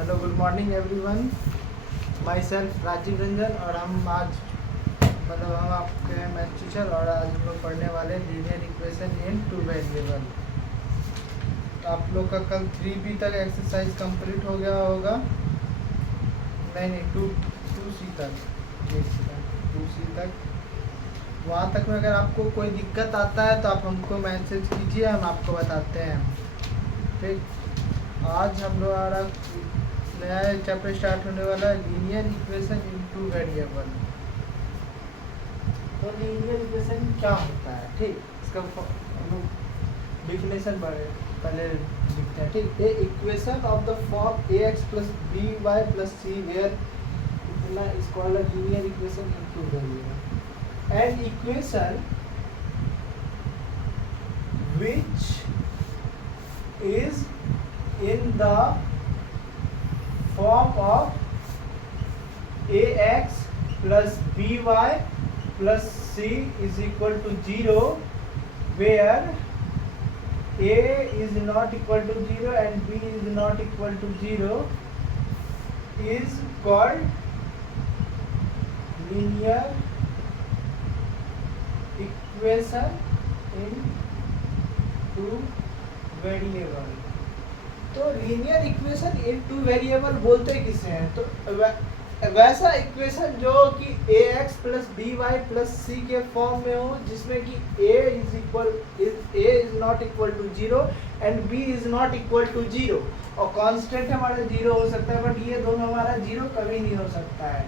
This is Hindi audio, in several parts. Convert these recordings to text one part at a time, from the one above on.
Hello good morning everyone. Myself Rajeev Ranjan और हम आपके मैथ टीचर और आज हम लोग पढ़ने वाले linear equation in two variable. आप लोग का कल 3B तक एक्सरसाइज कंप्लीट हो गया होगा। नहीं 2C तक 2C तक। वहाँ तक में अगर आपको कोई दिक्कत आता है तो आप हमको मैसेज कीजिए, हम आपको बताते हैं। ठीक, आज हम लोग हमारा नया चैप्टर स्टार्ट होने वाला है linear equation in two variable. तो लीनियर इक्वेशन क्या होता है, ठीक, इसका हम लोग डिफिनेशन पहले लिखते हैं। ठीक, a equation of the form ax plus b y plus c where इतना is called a linear equation in two variable. And equation which is in the form of ax plus by plus c is equal to 0 where a is not equal to 0 and b is not equal to 0 is called linear equation in two variable. तो linear equation in two variable बोलते किसे हैं? तो वैसा इक्वेशन जो कि ax plus b y plus c के फॉर्म में हो, जिसमें कि a is not equal to 0 and b is not equal to 0 और कांस्टेंट हमारा 0 हो सकता है, बट ये दोनों हमारा 0 कभी नहीं हो सकता है,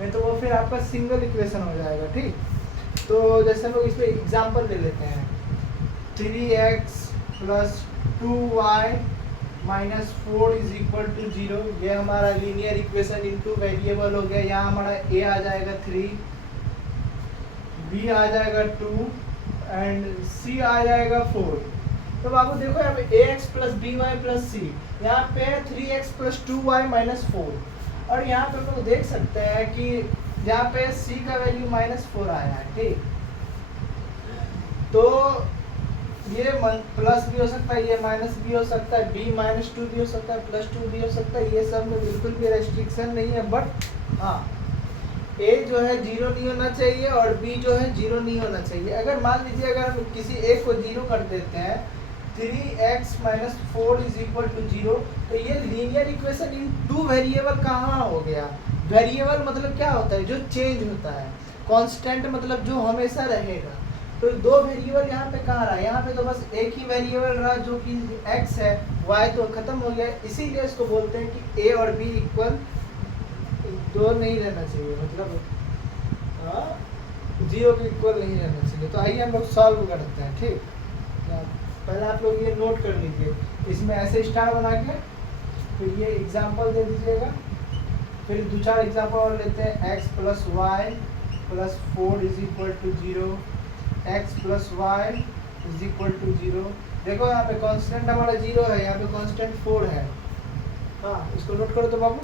नहीं तो वो फिर आपका सिंगल इक्वेशन हो जाएगा। ठीक, तो जैसे हम लोग इस पर एग्जाम्पल ले लेते हैं। 3x plus 2y minus 4 is equal to 0, ये हमारा लीनियर इक्वेशन इनटू वेरिएबल हो गया। यहाँ हमारा a आ जाएगा 3, b आ जाएगा 2 एंड c आ जाएगा 4। तो बाबू देखो यहाँ पे ax plus b y plus c, यहाँ पे 3x प्लस 2y माइनस 4 और यहाँ पे लोग देख सकते हैं कि यहाँ पे c का वैल्यू -4 आया है। ठीक, तो ये प्लस भी हो सकता है, ये माइनस भी हो सकता है, b -2 भी हो सकता है, +2 भी हो सकता है, ये सब में बिल्कुल भी रेस्ट्रिक्शन नहीं है। बट हाँ, a जो है 0 नहीं होना चाहिए और b जो है 0 नहीं होना चाहिए। अगर मान लीजिए अगर हम किसी एक को 0 कर देते हैं, 3x - 4 इज इक्वल टू 0, तो ये linear equation in two variable कहाँ हो गया? वेरिएबल मतलब क्या होता है? जो चेंज होता है। कांस्टेंट मतलब जो हमेशा रहेगा। तो दो वेरिएबल यहाँ पे कहाँ रहा? यहाँ पे तो बस एक ही वेरिएबल रहा जो कि x है, y तो खत्म हो गया। इसीलिए इसको बोलते हैं कि a और b इक्वल दो नहीं रहना चाहिए, मतलब 0 के इक्वल नहीं रहना चाहिए। तो आइए हम लोग सॉल्व करते हैं। ठीक, पहले आप लोग ये नोट कर लीजिए, इसमें ऐसे स्टार बना के फिर ये एग्जाम्पल दे दीजिएगा। फिर 2-4 एग्जाम्पल और लेते हैं। x plus y plus 4 is equal to 0, x plus y is equal to 0। देखो यहाँ पे कांस्टेंट हमारा 0 है, यहाँ पे कांस्टेंट 4 है। हाँ, इसको नोट करो तो बाबू।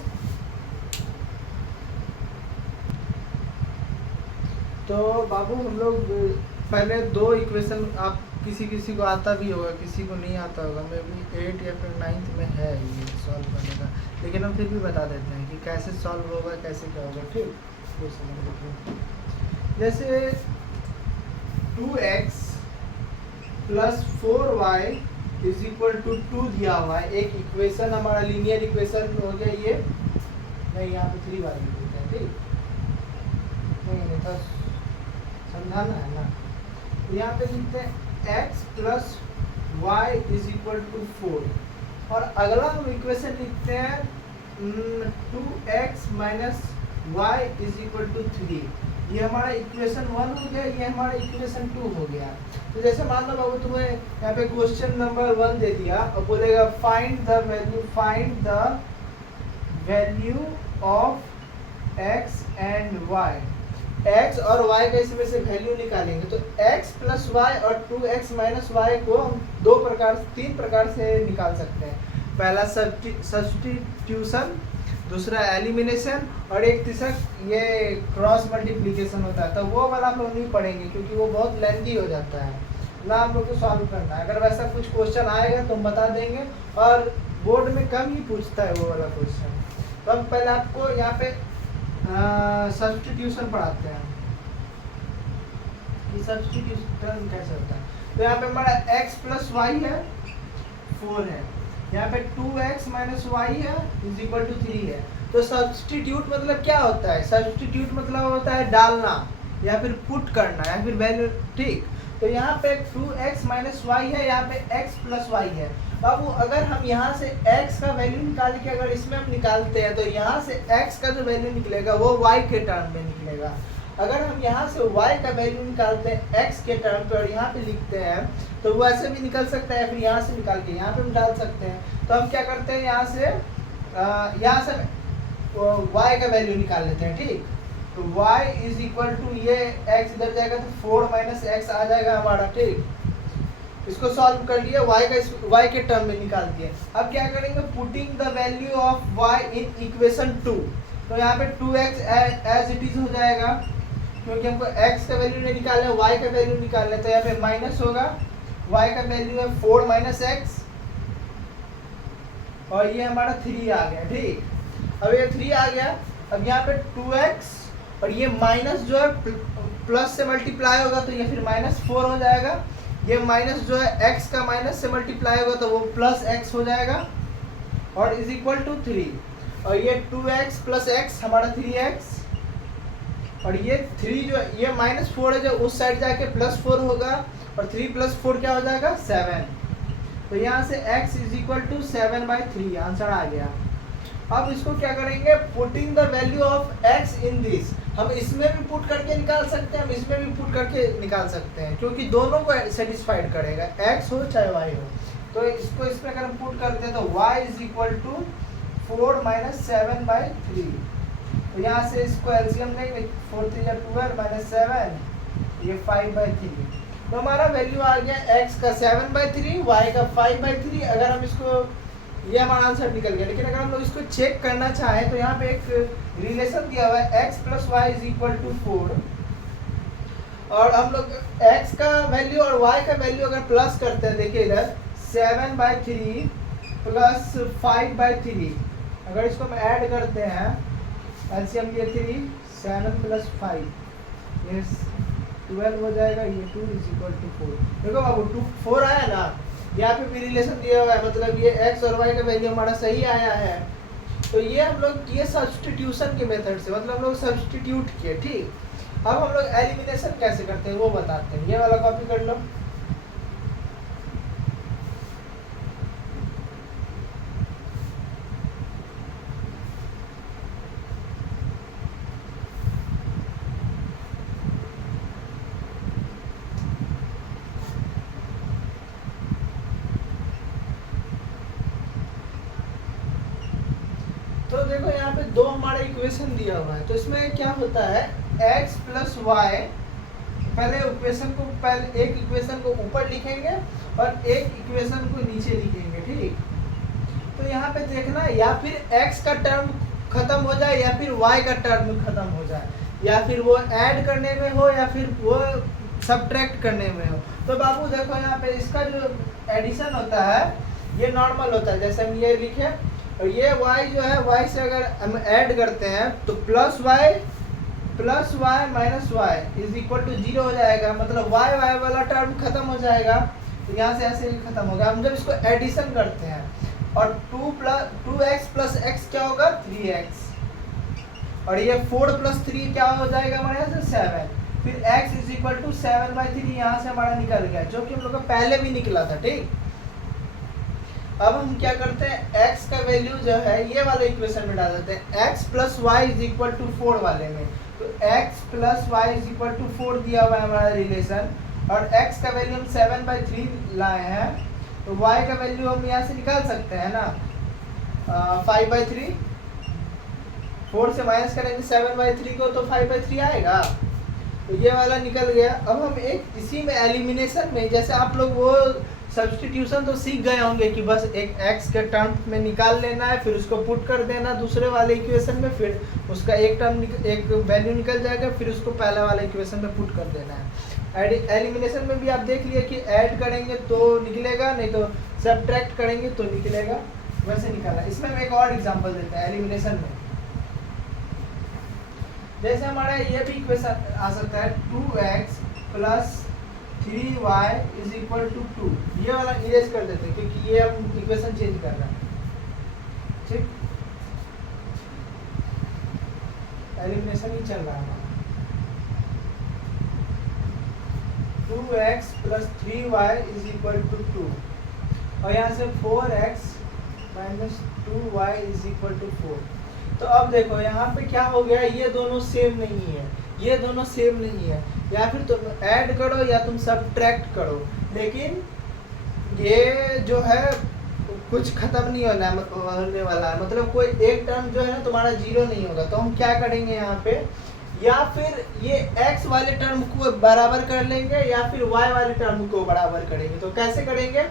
तो बाबू हम लोग पहले दो इक्वेशन, आप किसी को आता भी होगा, किसी को नहीं आता होगा, मे भी 8 या फिर 9th में है ये सॉल्व करने का, लेकिन हम फिर भी बता देते हैं कि कैसे सॉल्व होगा, कैसे क्या होगा। ठीक, तो समझ लीजिए। जैसे 2x plus 4y is equal to 2 दिया हुआ है, एक इक्वेशन हमारा लीनियर इक्वेशन हो गया ये। नहीं, यहाँ पे 3y लिखते हैं। ठीक, नहीं था, समझाना है ना। यहाँ पे लिखते हैं x plus y is equal to 4 और अगला हम इक्वेशन लिखते हैं 2x minus y is equal to 3। ये हमारा इक्वेशन 1 हो गया, ये हमारा इक्वेशन 2 हो गया। तो जैसे मान लो बाबू तुम्हें यहाँ पे क्वेश्चन नंबर 1 दे दिया और बोलेगा find the value of x and y। x और y का इसमें से वैल्यू निकालेंगे तो x प्लस वाई और 2x माइनस वाई को हम तीन प्रकार से निकाल सकते हैं। पहला सब्स्टिट्यूशन, दूसरा एलिमिनेशन और एक तीसरा ये क्रॉस मल्टीप्लिकेशन होता है। तो वो वाला हम लोग नहीं पढ़ेंगे क्योंकि वो बहुत लेंथी हो जाता है ना, हम लोग को सॉल्व करना है। अगर वैसा कुछ क्वेश्चन आएगा तो हम बता देंगे और बोर्ड में कम ही पूछता है वो वाला क्वेश्चन। तो हम पहले आपको यहाँ पे सब्स्टिट्यूशन पढ़ाते हैं कि सब्स्टिट्यूशन कैसे होता है। तो यहाँ पे हमारा x प्लस वाई है 4 है, यहाँ पे 2x माइनस वाई है इज इक्वल टू 3 है। तो सब्स्टिट्यूट मतलब क्या होता है? सब्स्टिट्यूट मतलब होता है डालना या फिर पुट करना या फिर वैल्यू, ठीक। तो यहाँ पे 2x माइनस वाई है, यहाँ पे x प्लस वाई है। बाबू अगर हम यहाँ से x का वैल्यू निकाल के अगर इसमें हम निकालते हैं तो यहाँ से x का जो वैल्यू निकलेगा वो y के टर्म में निकलेगा। अगर हम यहाँ से y का वैल्यू निकालते हैं x के टर्म पे और यहाँ पे लिखते हैं तो वो ऐसे भी निकल सकता है, फिर यहाँ से निकाल के यहाँ पे हम डाल सकते हैं। तो हम क्या करते हैं, यहाँ से y का वैल्यू निकाल लेते हैं, ठीक। तो y इज इक्वल टू ये x इधर जाएगा तो 4 माइनस एक्स आ जाएगा हमारा, ठीक। इसको सॉल्व कर लिए, y के टर्म में निकाल दिए। अब क्या करेंगे, putting the value of y in equation 2। तो यहाँ पे 2x एज इट इज हो जाएगा क्योंकि हमको x का वैल्यू नहीं निकालना है, y का वैल्यू निकालना है। तो यहाँ पे माइनस होगा, y का वैल्यू है 4 माइनस एक्स और ये हमारा 3 आ गया, ठीक। अब ये 3 आ गया, अब यहाँ पे 2x और ये माइनस जो है प्लस से मल्टीप्लाई होगा तो ये फिर -4 हो जाएगा। ये माइनस जो है x का माइनस से मल्टीप्लाई होगा तो वो प्लस x हो जाएगा और इज इक्वल टू 3। और ये 2x प्लस x हमारा 3x और ये 3 जो ये -4 है जो उस साइड जाके +4 होगा और 3 + 4 क्या हो जाएगा 7। तो यहाँ से x is equal to 7/3 answer आ गया। अब इसको क्या करेंगे, putting the value of x in this. हम इसमें भी पुट करके निकाल सकते हैं, हम इसमें भी पुट करके निकाल सकते हैं क्योंकि दोनों को सेटिस्फाइड करेगा, x हो चाहे y हो। तो इसको इसमें अगर हम पुट करते हैं तो y is equal to 4 minus 7/3। तो यहाँ से इसको एलसीएम लेंगे, 4 3 12 माइनस 7 ये 5/3। तो हमारा वैल्यू आ गया x का 7/3, y का 5/3। अगर हम इसको, ये हमारा आंसर निकल गया। लेकिन अगर हम लोग इसको चेक करना चाहें तो यहाँ पे एक रिलेशन दिया हुआ है x plus y is equal to 4 और हम लोग x का वैल्यू और y का वैल्यू अगर प्लस करते हैं, देखिए इधर 7/3 प्लस 5/3, अगर इसको हम ऐड करते हैं एलसीएम लिए 3 7 प्लस 5 ये 12 हो जाएगा, ये 2 इज इक्वल टू 4। देखो बाबू 4 आया ना, यहाँ पे भी रिलेशन दिया हुआ है, मतलब ये x और y का वैल्यू हमारा सही आया है। तो ये हम लोग ये सब्स्टिट्यूशन के मेथड से, मतलब हम लोग सब्स्टिट्यूट किए, ठीक। अब हम लोग एलिमिनेशन कैसे करते हैं वो बताते हैं। ये वाला कॉपी कर लो। तो देखो यहाँ पे दो हमारा इक्वेशन दिया हुआ है, तो इसमें क्या होता है x प्लस वाई, पहले इक्वेशन को एक इक्वेशन को ऊपर लिखेंगे और एक इक्वेशन को नीचे लिखेंगे, ठीक। तो यहाँ पे देखना या फिर x का टर्म खत्म हो जाए या फिर y का टर्म खत्म हो जाए, या फिर वो ऐड करने में हो या फिर वो सब्ट्रैक्ट करने में हो। तो बाबू देखो यहाँ पे इसका जो एडिशन होता है ये नॉर्मल होता है, जैसे हम ये लिखे और ये y जो है y से अगर हम ऐड करते हैं तो plus y minus y is equal to 0 हो जाएगा, मतलब y वाला टर्म खत्म हो जाएगा। तो यहाँ से ऐसे ही खत्म होगा। हम जब इसको एडिशन करते हैं और 2x प्लस x क्या होगा 3x और ये 4 प्लस 3 क्या हो जाएगा हमारे यहाँ से 7, फिर x इज इक्वल टू 7/3 यहाँ से हमारा निकल गया, जो कि हम लोग का पहले भी निकला था, ठीक। अब हम क्या करते हैं, x का वैल्यू जो है ये वाले इक्वेशन में डाल देते हैं, x plus y is equal to 4 वाले में। तो x plus y is equal to 4 दिया हुआ है हमारा रिलेशन और x का वैल्यू हम 7/3 लाए हैं, तो y का वैल्यू हम यहाँ से निकाल सकते हैं ना 5/3, 4 से माइनस करेंगे 7/3 को तो 5/3 आएगा, तो ये वाला निकल गया। अब हम एक इसी में एलिमिनेशन में, जैसे आप लोग वो सब्स्टिट्यूशन तो सीख गए होंगे कि बस एक x के टर्म में निकाल लेना है, फिर उसको पुट कर देना दूसरे वाले इक्वेशन में, फिर उसका एक वैल्यू निकल जाएगा, फिर उसको पहले वाले इक्वेशन में पुट कर देना है। एलिमिनेशन में भी आप देख लिए कि ऐड करेंगे तो निकलेगा, नहीं तो सब्ट्रैक्ट करेंगे तो निकलेगा। वैसे निकालना। इसमें हम एक और एग्जांपल देते हैं एलिमिनेशन में। जैसे हमारा ये भी इक्वेशन आ सकता है 2x plus 3y is equal to 2। ये वाला इरेज कर देते हैं क्योंकि ये हम इक्वेशन चेंज कर रहे हैं। ठीक, एलिमिनेशन ही चल रहा है हमारा। 2x plus 3y is equal to 2 और यहाँ से 4x minus 2y is equal to 4। तो अब देखो यहाँ पे क्या हो गया, ये दोनों सेम नहीं है, ये दोनों सेम नहीं है। या फिर तुम ऐड करो या तुम सब्ट्रैक्ट करो, लेकिन ये जो है कुछ खत्म नहीं होने वाला है। मतलब कोई एक टर्म जो है ना तुम्हारा जीरो नहीं होगा। तो हम क्या करेंगे यहाँ पे, या फिर ये x वाले टर्म को बराबर कर लेंगे या फिर y वाले टर्म को बराबर करेंगे। तो कैसे करेंगे,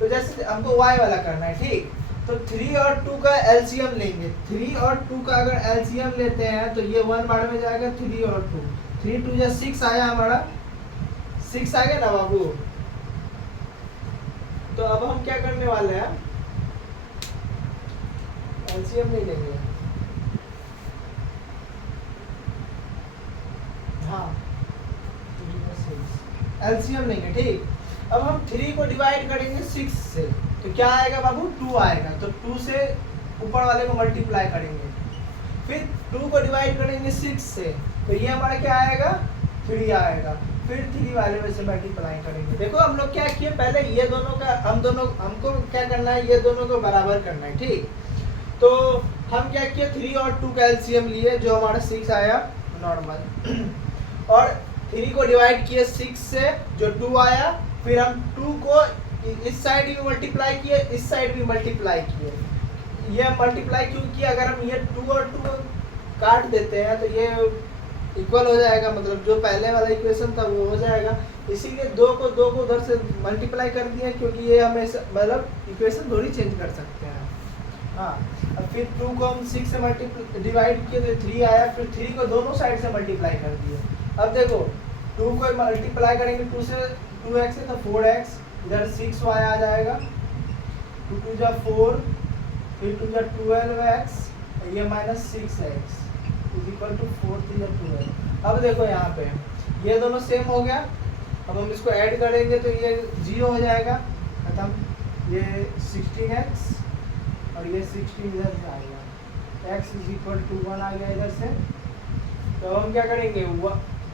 तो जैसे हमको y वाला करना है, ठीक, तो 3 और 2 का एलसीएम लेंगे। 3 और 2 का अगर एलसीएम लेते हैं तो ये 1 बार में जाएगा 3 और 2, 3 2 जा 6 आया हमारा, 6 आ गया ना बाबू। तो अब हम क्या करने वाले हैं, एलसीएम नहीं लेंगे, हाँ एलसीएम लेंगे, ठीक। अब हम 3 को डिवाइड करेंगे 6 से, तो क्या आएगा बाबू, 2 आएगा। तो 2 से ऊपर वाले को मल्टीप्लाई करेंगे, फिर 2 को डिवाइड करेंगे 6 से, तो ये हमारा क्या आएगा, 3 आएगा। फिर 3 वाले में से मल्टीप्लाई करेंगे। देखो हम लोग क्या किए, पहले ये दोनों का हमको क्या करना है, ये दोनों को बराबर करना है, ठीक। तो हम क्या किए, 3 और 2 का एलसीएम लिए, जो हमारा 6 आया नॉर्मल, और 3 को डिवाइड किए 6 से, जो 2 आया। फिर हम 2 को इस साइड भी मल्टीप्लाई किए, इस साइड भी मल्टीप्लाई किए। ये मल्टीप्लाई क्यों किया, अगर हम ये 2 और 2 काट देते हैं तो ये इक्वल हो जाएगा, मतलब जो पहले वाला इक्वेशन था वो हो जाएगा। इसीलिए 2 को उधर से मल्टीप्लाई कर दिया, क्योंकि ये हमें मतलब इक्वेशन थोड़ी चेंज कर सकते हैं। हाँ, अब फिर 2 को हम 6 से डिवाइड किए तो 3 आया, फिर 3 को दोनों साइड से मल्टीप्लाई कर दिए। अब देखो 2 को मल्टीप्लाई करेंगे 2 से, 2x है तो 4x, इधर 6y आ जाएगा, 2 2 जा 4, फिर 2 जा 12x, ये minus 6x is equal to 4 3 जा 12। अब देखो यहाँ पे ये दोनों सेम हो गया। अब हम इसको ऐड करेंगे तो ये 0 हो जाएगा, खत्म। ये 16x और ये 16 इधर से आएगा, x इज इक्वल टू 1 आ गया इधर से। तो हम क्या करेंगे,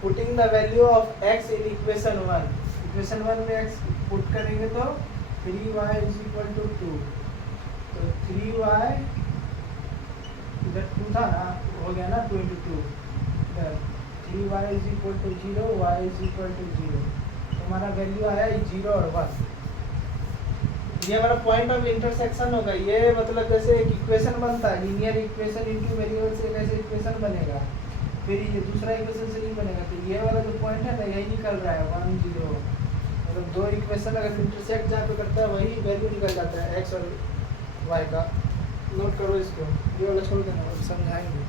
putting the value of x in equation 1, equation 1 में x पुट करेंगे तो 3y इज इक्वल टू 2। तो 3y इधर 2 था ना, हो गया ना 2 into 2, इधर 3y is equal to 0, y is equal to 0। तो हमारा वैल्यू आया 0 और 1। ये हमारा पॉइंट ऑफ इंटरसेक्शन होगा। ये मतलब जैसे एक इक्वेशन बनता है, लीनियर इक्वेशन इनटू वेरिएबल से कैसे इक्वेशन बनेगा, फिर ये दूसरा इक्वेशन से नहीं बनेगा। तो ये वाला जो पॉइंट है ना, यही निकल रहा है 1 0। मतलब 2 इक्वेशन अगर इंटरसेक्ट जहाँ पे करता है वही वैल्यू निकल जाता है x और y का। नोट करो इसको, ये वाला छोड़ देना, समझाएंगे।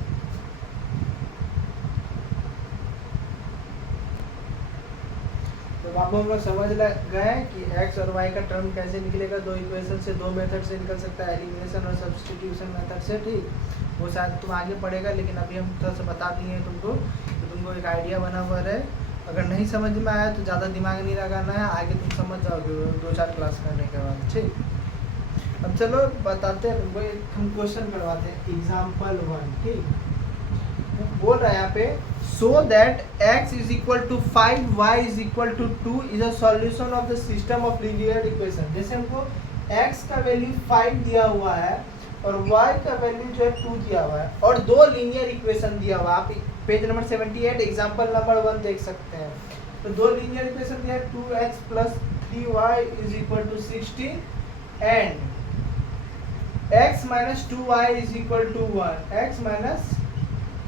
तो बाबू हम लोग समझ गए कि x और y का टर्म कैसे निकलेगा। 2 इक्वेशन से, 2 मेथड से निकल सकता है, एलिमिनेशन और सब्स्टिट्यूशन मेथड से, ठीक। वो शायद तुम आगे पढ़ेगा, लेकिन अभी हम थोड़ा सा बता दिए हैं तुमको, तो तुमको एक आइडिया बना हुआ रहे। अगर नहीं समझ में आया तो ज़्यादा दिमाग नहीं लगाना है, आगे तुम समझ जाओगे 2-4 क्लास करने के बाद, ठीक। अब चलो बताते हैं तुमको, हम क्वेश्चन करवाते हैं एग्जाम्पल 1, ठीक। बोल रहा है यहाँ पे, so that x is equal to 5 y is equal to 2 is a solution of the system of linear equation. जैसे हमको x का वैल्यू 5 दिया हुआ है और y का वैल्यू जो है 2 दिया हुआ है, और 2 लीनियर इक्वेशन दिया हुआ है। आप पेज नंबर 78 एग्जाम्पल नंबर 1 देख सकते हैं। तो 2 लीनियर इक्वेशन दिया है, 2x plus 3y is equal to 16 and x minus 2y is equal to 1, x minus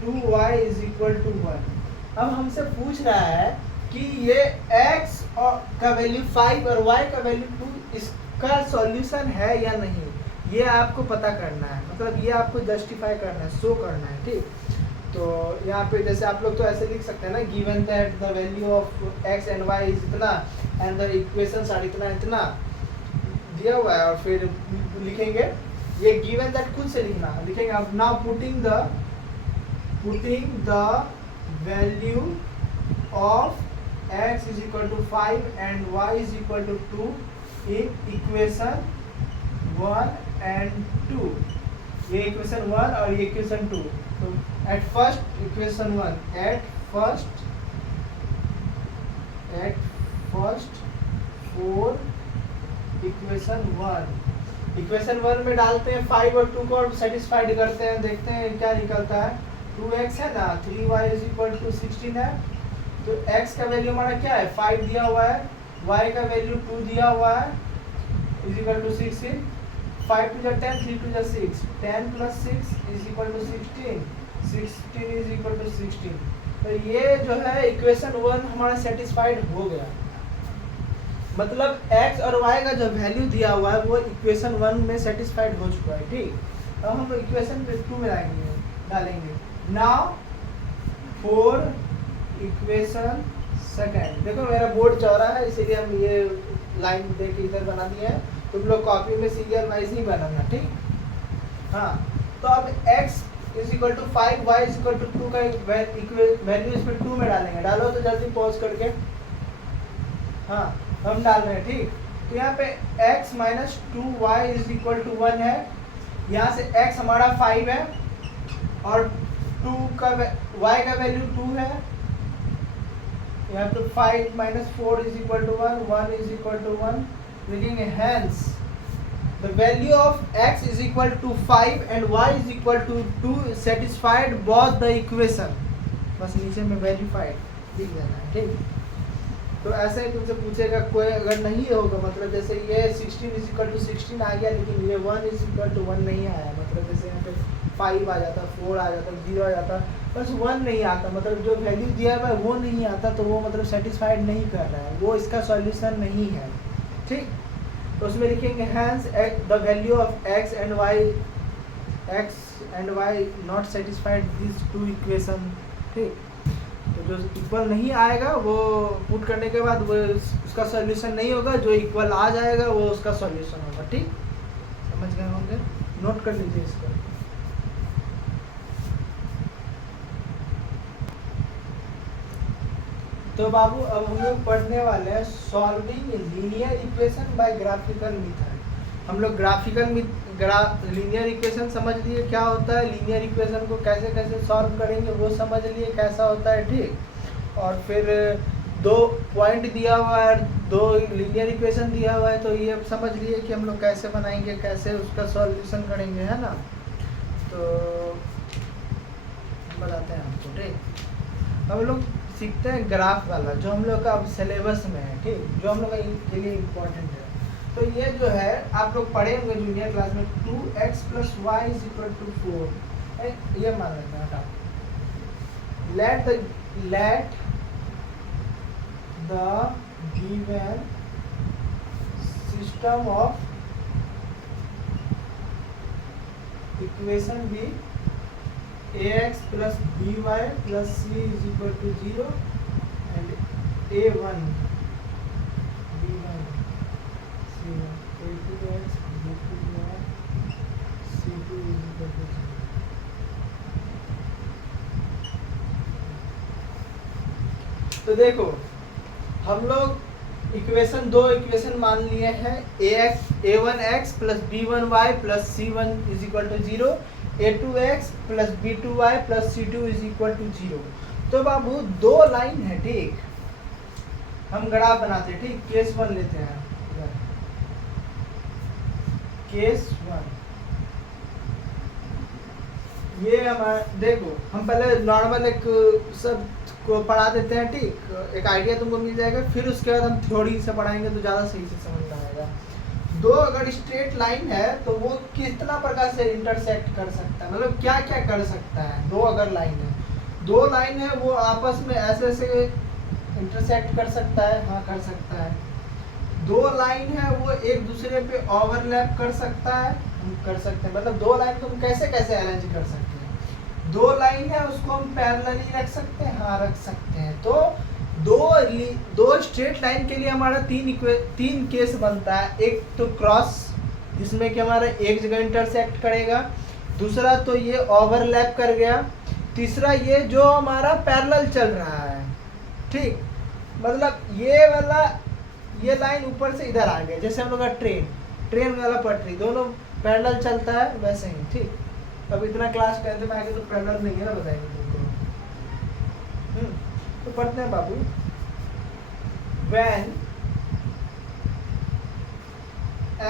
2y is equal to 1। अब हमसे पूछ रहा है कि ये x का वैल्यू 5 और y का वैल्यू 2, इसका सॉल्यूशन है या नहीं, ये आपको पता करना है। मतलब ये आपको जस्टिफाई करना है, शो करना है, ठीक। तो यहाँ पे जैसे आप लोग तो ऐसे लिख सकते हैं ना, given that the value of x and y is इतना एंड द इक्वेशंस आर इतना इतना दिया हुआ है, और फिर लिखेंगे ये गिवन दैट खुद से लिखना लिखेंगे अब। Now putting the value of x is equal to 5 and y is equal to 2 in equation 1 and 2। ये इक्वेशन 1 और ये इक्वेशन 2। तो at first equation 1 at first for equation 1 में डालते हैं 5 और 2 को सेटिस्फाइड करते हैं, देखते हैं क्या निकलता है। 2x है ना, 3y इज इक्वल टू 16 है। तो x का वैल्यू हमारा क्या है 5 दिया हुआ है, y का वैल्यू 2 दिया हुआ है is equal to 16। 5 two 10, 3 two 6, 10 plus 6 is equal to 16, 16 is equal to 16। तो ये जो है इक्वेशन 1 हमारा सेटिस्फाइड हो गया, मतलब x और y का जो वैल्यू दिया हुआ है वो इक्वेशन 1 में सेटिस्फाइड हो चुका है। ठीक, अब हम इक्वेशन 2 में डालेंगे। नाउ फॉर इक्वेशन सेकंड, देखो मेरा बोर्ड चौड़ा है इसीलिए हम ये लाइन दे के इधर बना दिए हैं, तुम लोग कॉपी में सीरियल वाइज ही बनाना। ठीक, हाँ, तो अब x is equal to 5, y is equal to 2 का वैल्यू इसमें 2 में डालेंगे। डालो तो जल्दी पॉज करके। हाँ, हम डाल रहे हैं। ठीक, तो यहाँ पे x minus 2y is equal to 1 है। यहाँ से x हमारा 5 है और 2 का y का वैल्यू 2 है। यहाँ पे 5 minus 4 is equal to 1, 1 is equal to 1। लिखेंगे hence the value of x is equal to 5 and y is equal to 2 satisfied both the equation। बस नीचे में वेरीफाइड लिख देना है। ठीक, तो ऐसे ही तुमसे पूछेगा कोई अगर नहीं होगा, मतलब जैसे ये 16 इज इक्वल टू 16 आ गया लेकिन ये 1 इज इक्वल टू 1 नहीं आया, मतलब जैसे यहाँ पे 5 आ जाता, 4 आ जाता, 0 आ जाता, बस 1 नहीं आता, मतलब जो वैल्यू दिया हुआ है वो नहीं आता, तो वो मतलब सेटिस्फाइड नहीं कर रहा है, वो इसका सॉल्यूशन नहीं है। ठीक, तो उसमें लिखेंगे hence the value of x and y not satisfied this two equation. ठीक, तो जो इक्वल नहीं आएगा वो पुट करने के बाद वो उसका सॉल्यूशन नहीं होगा, जो इक्वल आ जाएगा वो उसका सॉल्यूशन होगा। ठीक, समझ गए होंगे, नोट कर लीजिए इसको। तो बाबू अब हम लोग पढ़ने वाले हैं solving linear equation by graphical method. हम लोग लीनियर इक्वेशन समझ लिए क्या होता है, लीनियर इक्वेशन को कैसे कैसे सॉल्व करेंगे वो समझ लिए कैसा होता है। ठीक, और फिर 2 पॉइंट दिया हुआ है, 2 लीनियर इक्वेशन दिया हुआ है, तो ये समझ लिए कि हम लोग कैसे बनाएंगे, कैसे उसका सॉल्यूशन करेंगे, है ना। तो बताते हैं आपको। ठीक, हम लोग सीखते हैं ग्राफ वाला जो हम लोग का अब सिलेबस में है। ठीक, जो हम लोग के लिए इम्पोर्टेंट है। तो ये जो है आप लोग पढ़े होंगे जूनियर क्लास में 2x + y = 4। ये मान लेते हैं, हटाओ। Let the given system of equation be ax + by + c = 0 and a1 b1 c1 a2x b2y c2 = 0। तो देखो हम लोग इक्वेशन 2 इक्वेशन मान लिए हैं, a1x + b1y + c1 = 0, a2x + b2y + c2 = 0। तो बाबू 2 लाइन है। ठीक, हम ग्राफ बनाते हैं। ठीक, केस 1 लेते हैं। केस 1 ये हमारा, देखो हम पहले नॉर्मल एक सब को पढ़ा देते हैं। ठीक, एक आइडिया तुमको मिल जाएगा, फिर उसके बाद हम थ्योरी से पढ़ाएंगे तो ज़्यादा सही से समझ में आएगा। 2 अगर स्ट्रेट लाइन है तो वो कितना प्रकार से इंटरसेक्ट कर सकता है, मतलब क्या क्या कर सकता है। 2 अगर लाइन है, 2 लाइन है वो आपस में ऐसे ऐसे इंटरसेक्ट कर सकता है। हाँ, कर सकता है। 2 लाइन है वो एक दूसरे पे ओवरलैप कर सकता है। हम कर सकते हैं, मतलब 2 लाइन को हम कैसे कैसे अरेंज कर सकते हैं। 2 लाइन है उसको हम पैरेलली रख सकते हैं। हाँ, रख सकते हैं। तो 2 स्ट्रेट लाइन के लिए हमारा 3 केस बनता है। एक तो क्रॉस, जिसमें कि हमारा एक जगह इंटरसेक्ट करेगा, दूसरा तो ये ओवरलैप कर गया, तीसरा ये जो हमारा पैरेलल चल रहा है, ठीक, मतलब ये वाला ये लाइन ऊपर से इधर आ गया, जैसे हम लोग का ट्रेन वाला पटरी दोनों पैरेलल चलता है वैसे ही, ठीक। अब इतना क्लास 10th में आगे तो पैरेलल नहीं है ना, बताएंगे तुमको। तो पढ़ते हैं बाबू। when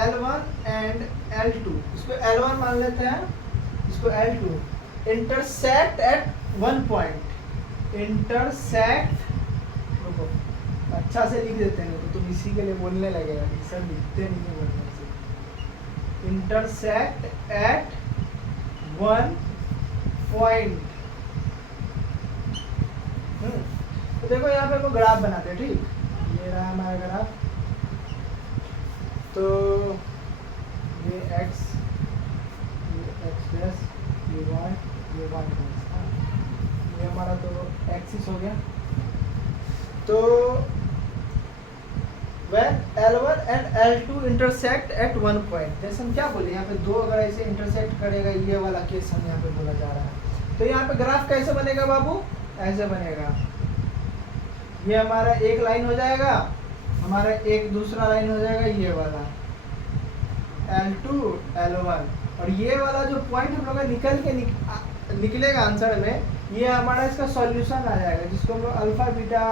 L1 and L2, इसको L1 मान लेते हैं, इसको L2, intersect at one point, intersect, रुको अच्छा से लिख देते हैं तो तुम इसी के लिए बोलने लगेगा, सर लिखते नहीं है बोलने से। Intersect at one point. तो देखो यहाँ पे को ग्राफ बनाते हैं, ठीक, ये रहा हमारा ग्राफ, तो ये x, ये x', ये y, ये y', ये हमारा तो एक्सिस हो गया। तो when L1 and L2 intersect at one point, जैसे हम क्या बोले यहाँ पे दो अगर ऐसे इंटरसेक्ट करेगा, ये वाला केस हम यहाँ पे बोला जा रहा है। तो यहाँ पे ग्राफ कैसे बनेगा बाबू, ऐसे बनेगा, ये हमारा एक लाइन हो जाएगा, हमारा एक दूसरा लाइन हो जाएगा ये वाला L2 L1, और ये वाला जो पॉइंट हम लोग निकल के निकलेगा आंसर में, ये हमारा इसका सॉल्यूशन आ जाएगा, जिसको हम लोग alpha beta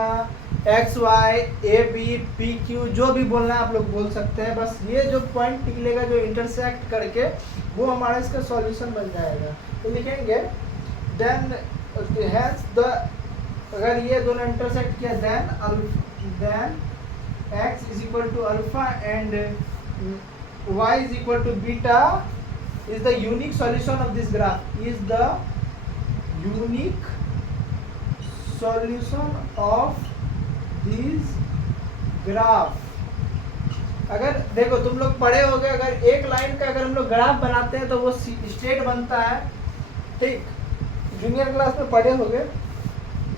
x y a b p q जो भी बोलना है आप लोग बोल सकते हैं, बस ये जो पॉइंट निकलेगा जो इंटरसेक्ट करके वो हमारा इसका सॉल्यूशन बन जाएगा। तो लिखेंगे देन हैज द, अगर ये दोनों इंटरसेक्ट किया then x is equal to alpha and y is equal to beta is the unique solution of this graph, is the unique solution of this graph। अगर देखो तुम लोग पढ़े होगे, अगर एक लाइन का अगर हम लोग ग्राफ बनाते हैं तो वो स्ट्रेट बनता है, ठीक, जूनियर क्लास में पढ़े होगे।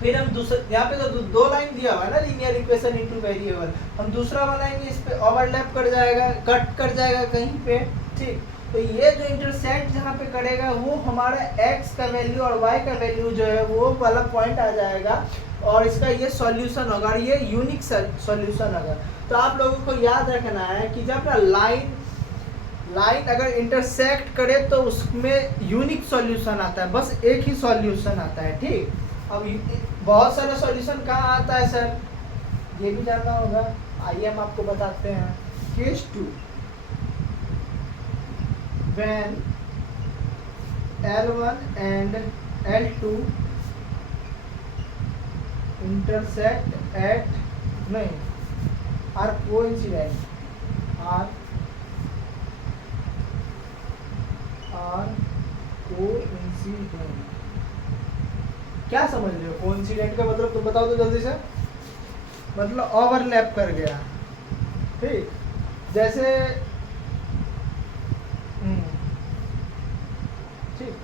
फिर हम दूसरा यहाँ पे तो दो लाइन दिया हुआ है ना, लीनियर इक्वेशन इनटू वेरिएबल, हम दूसरा बनाएंगे, इस पे ओवरलैप कर जाएगा, कट कर जाएगा कहीं पे, ठीक। तो ये जो इंटरसेक्ट जहाँ पे करेगा वो हमारा x का वैल्यू और y का वैल्यू जो है वो वाला पॉइंट आ जाएगा, और इसका ये सॉल्यूशन होगा, और ये यूनिक सॉल्यूशन होगा। तो आप लोगों को याद रखना है कि जब ना लाइन अगर इंटरसेक्ट करे तो उसमें यूनिक सॉल्यूशन आता है, बस एक ही सॉल्यूशन आता है, ठीक। अब बहुत सारा सॉल्यूशन कहाँ आता है सर, ये भी जानना होगा, आइए हम आपको बताते हैं। Case 2, when L1 and L2 intersect at are coincident, are coincident। क्या समझ रहे हो कोइंसिडेंट का मतलब, तुम बताओ तो जल्दी से। मतलब ओवरलैप कर गया, ठीक, जैसे ठीक,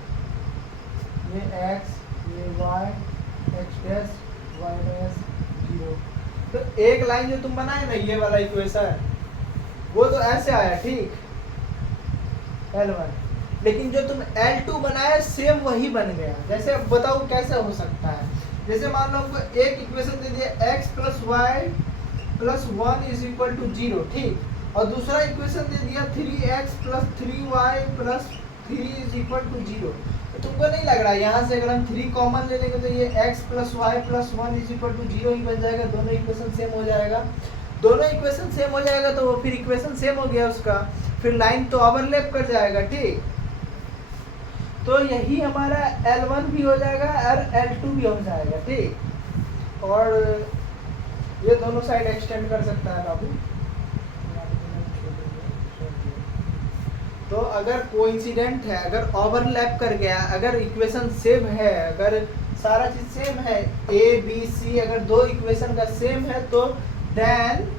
ये x, ये y, x' y', 0। तो एक लाइन जो तुम बनाए ना ये वाला इक्वेशन, वो तो ऐसे आया, ठीक, L1, लेकिन जो तुम L2 बनाया सेम वही बन गया। जैसे अब बताओ कैसे हो सकता है, जैसे मान लो हमको एक इक्वेशन दे दिया x + y + 1 = 0, ठीक, और दूसरा इक्वेशन दे दिया 3x + 3y + 3 = 0। तो तुमको नहीं लग रहा है यहाँ से अगर हम 3 कॉमन ले लेंगे तो ये x + y + 1 = 0 ही बन जाएगा, दोनों इक्वेशन सेम हो जाएगा। दोनों इक्वेशन सेम हो जाएगा तो वो फिर इक्वेशन सेम हो गया उसका, फिर लाइन तो ओवरलैप कर जाएगा, ठीक। तो यही हमारा L1 भी हो जाएगा और L2 भी हो जाएगा, ठीक, और ये दोनों साइड एक्सटेंड कर सकता है बाबू। तो अगर कोइंसिडेंट है, अगर ओवरलैप कर गया, अगर इक्वेशन सेम है, अगर सारा चीज सेम है, A B C अगर दो इक्वेशन का सेम है, तो then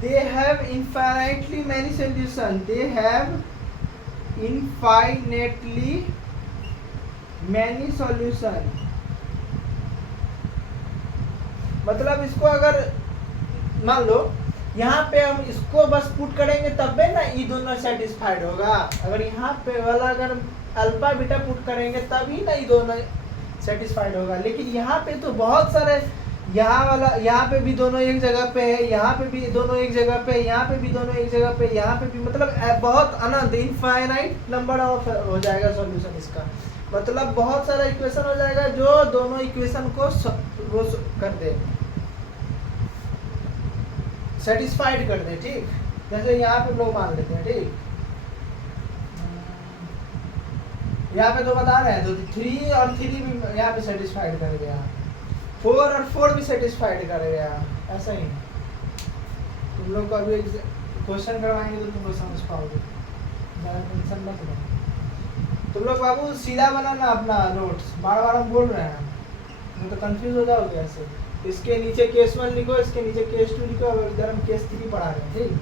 they have infinitely many solutions, they have infinitely many solution। मतलब इसको अगर मान लो यहाँ पे हम इसको बस पुट करेंगे तब भी ना ये दोनों सेटिस्फाइड होगा। अगर यहाँ पे वाला अगर अल्फा बीटा पुट करेंगे तभी ना ये दोनों सेटिस्फाइड होगा। लेकिन यहाँ पे तो बहुत सारे, यहाँ वाला, यहाँ पे भी दोनों एक जगह पे है, यहाँ पे भी दोनों एक जगह पे, यहाँ पे भी दोनों एक जगह पे, यहाँ पे भी, मतलब बहुत अनंत इनफाइनाइट नंबर ऑफ हो जाएगा सॉल्यूशन इसका। मतलब बहुत सारा इक्वेशन हो जाएगा जो दोनों इक्वेशन को वो कर दे, सेटिस्फाइड कर दे। ठीक, जैसे यहाँ पे लोग मान लेते हैं, ठीक, यहाँ पे तो बता रहे हैं तो 3 और 3 भी यहाँ पे सेटिस्फाइड कर गया, 4 और 4 भी सेटिस्फाइड कर गया। ऐसा ही तुम लोग को अभी क्वेश्चन करवाएंगे तो तुम लोग समझ पाओगे, ज़्यादा टेंशन मत लो। तुम लोग बाबू सीधा बनाना अपना नोट्स, बार बार हम बोल रहे हैं, नहीं तो कंफ्यूज हो जाओगे ऐसे। इसके नीचे केस 1 लिखो, इसके नीचे केस 2 लिखो, और इधर हम केस 3 पढ़ा रहे हैं। ठीक,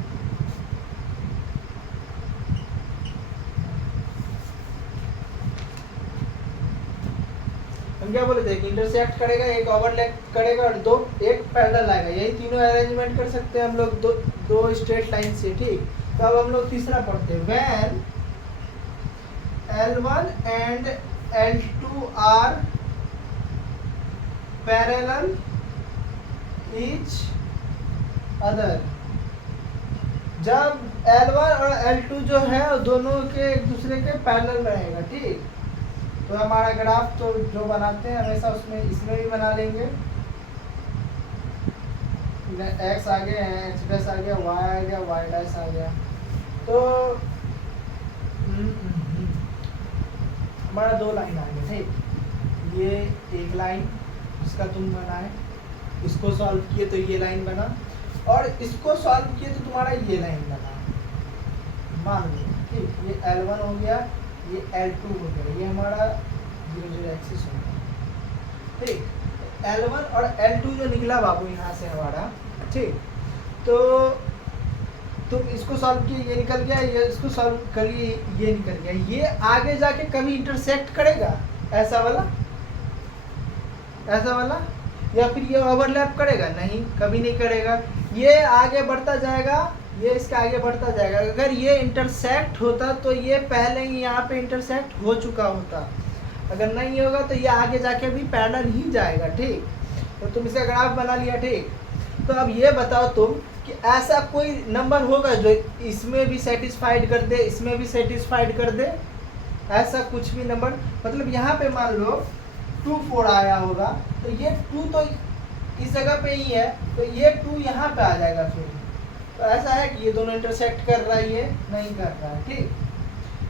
हम क्या बोले थे कि इंटरसेक्ट करेगा, एक ओवरलैप करेगा और दो एक पैरेलल आएगा, यही तीनों अरेंजमेंट कर सकते हैं हम लोग दो स्ट्रेट लाइन से। ठीक, तो अब हम लोग तीसरा पढ़ते हैं, when L1 and L2 are parallel each other। जब L1 और L2 जो है दोनों के एक दूसरे के पैरेलल रहेगा। ठीक, तो हमारा ग्राफ तो जो बनाते हैं हमेशा उसमें इसमें भी बना लेंगे, x आ गया, x डैश आ गया, y आ गया, y डैश आ गया। तो हमारा 2 लाइन आ गया। ठीक, ये एक लाइन इसका तुम बनाए, इसको सॉल्व किए तो ये लाइन बना, और इसको सॉल्व किए तो तुम्हारा ये लाइन बना, मान लो। ठीक, ये L1 हो गया, ये L2 हो गया, ये हमारा 0 एक्सिस हो गया। ठीक, L1 और L2 जो निकला बाबू यहाँ से हमारा, ठीक, तो तुम इसको सॉल्व किए, ये निकल गया, ये इसको सॉल्व करिए, ये निकल गया। ये आगे जाके कभी इंटरसेक्ट करेगा ऐसा वाला, ऐसा वाला, या फिर ये ओवरलैप करेगा? नहीं, कभी नहीं करेगा। ये आगे बढ़ता जाएगा, ये इसके आगे बढ़ता जाएगा। अगर ये इंटरसेक्ट होता तो ये पहले ही यहाँ पे इंटरसेक्ट हो चुका होता, अगर नहीं होगा तो ये आगे जाके भी पैरेलल ही जाएगा। ठीक, तो तुम इसका ग्राफ बना लिया। ठीक, तो अब ये बताओ तुम कि ऐसा कोई नंबर होगा जो इसमें भी सेटिस्फाइड कर दे, इसमें भी सेटिस्फाइड कर दे? ऐसा कुछ भी नंबर, मतलब यहाँ पे मान लो 2 4 आया होगा, तो ये 2 तो इस जगह पे ही है, तो ये 2 यहाँ पे आ जाएगा फिर। तो ऐसा है कि ये दोनों इंटरसेक्ट कर रहा है, ये नहीं कर रहा है। ठीक,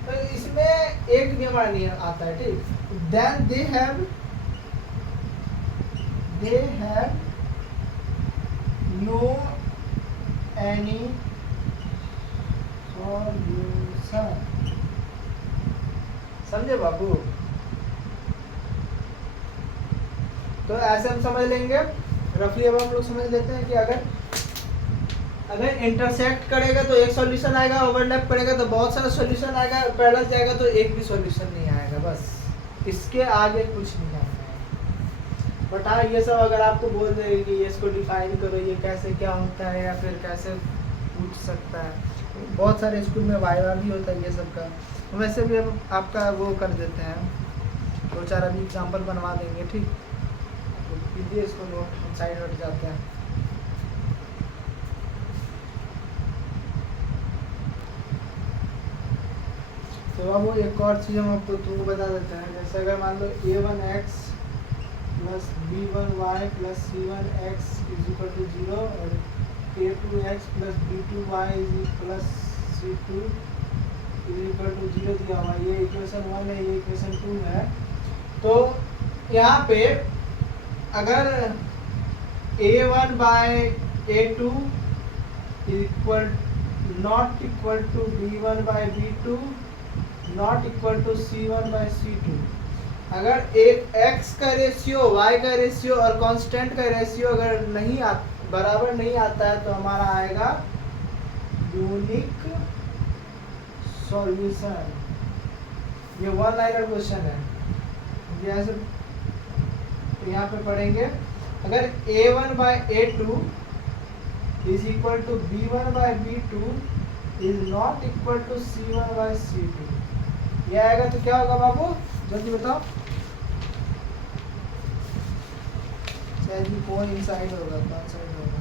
तो इसमें एक नियम आता है। ठीक, then they have no any solution. समझे बाबू? तो ऐसे हम समझ लेंगे रफली। अब हम लोग समझ लेते हैं कि अगर इंटरसेक्ट करेगा तो एक सॉल्यूशन आएगा, ओवरलैप करेगा तो बहुत सारा सॉल्यूशन आएगा, पैरेलल जाएगा तो एक भी सॉल्यूशन नहीं आएगा, बस इसके आगे कुछ नहीं आएगा। बट हाँ, ये सब अगर आपको बोल देंगे कि ये इसको डिफाइन करो, ये कैसे क्या होता है, या फिर कैसे पूछ सकता है, बहुत सारे स्कूल में वाइवा भी होता है ये सब का। वैसे भी हम आपका वो कर देते हैं, 2-4 अभी एग्जाम्पल बनवा देंगे। ठीक, तो कीजिए इसको नोट, हम साइड हट जाते हैं। तो अब वो एक और चीज़ हम आपको तुमको बता देते हैं। जैसे अगर मान लो a1x plus b1y plus c1x is equal to 0 और a2x plus b2y plus c2 is equal to 0 दिया हुआ, ये इक्वेशन 1 है, ये इक्वेशन 2 है। तो यहाँ पे अगर a1 by a2 equal not equal to b1 by b2 not equal to c1 by c2, अगर एक x का रेशियो, y का रेशियो और कांस्टेंट का रेशियो अगर नहीं बराबर नहीं आता है तो हमारा आएगा यूनिक सॉल्यूशन। ये 1 लाइनर क्वेश्चन है, ये ऐसे यहाँ पे पढ़ेंगे। अगर a1 by a2 is equal to B1 by B2 is not equal to C1 by C2। ये आएगा तो क्या होगा बाबू, जल्दी बताओ। शायद ये कौन इनसाइड होगा, कौन साइड होगा?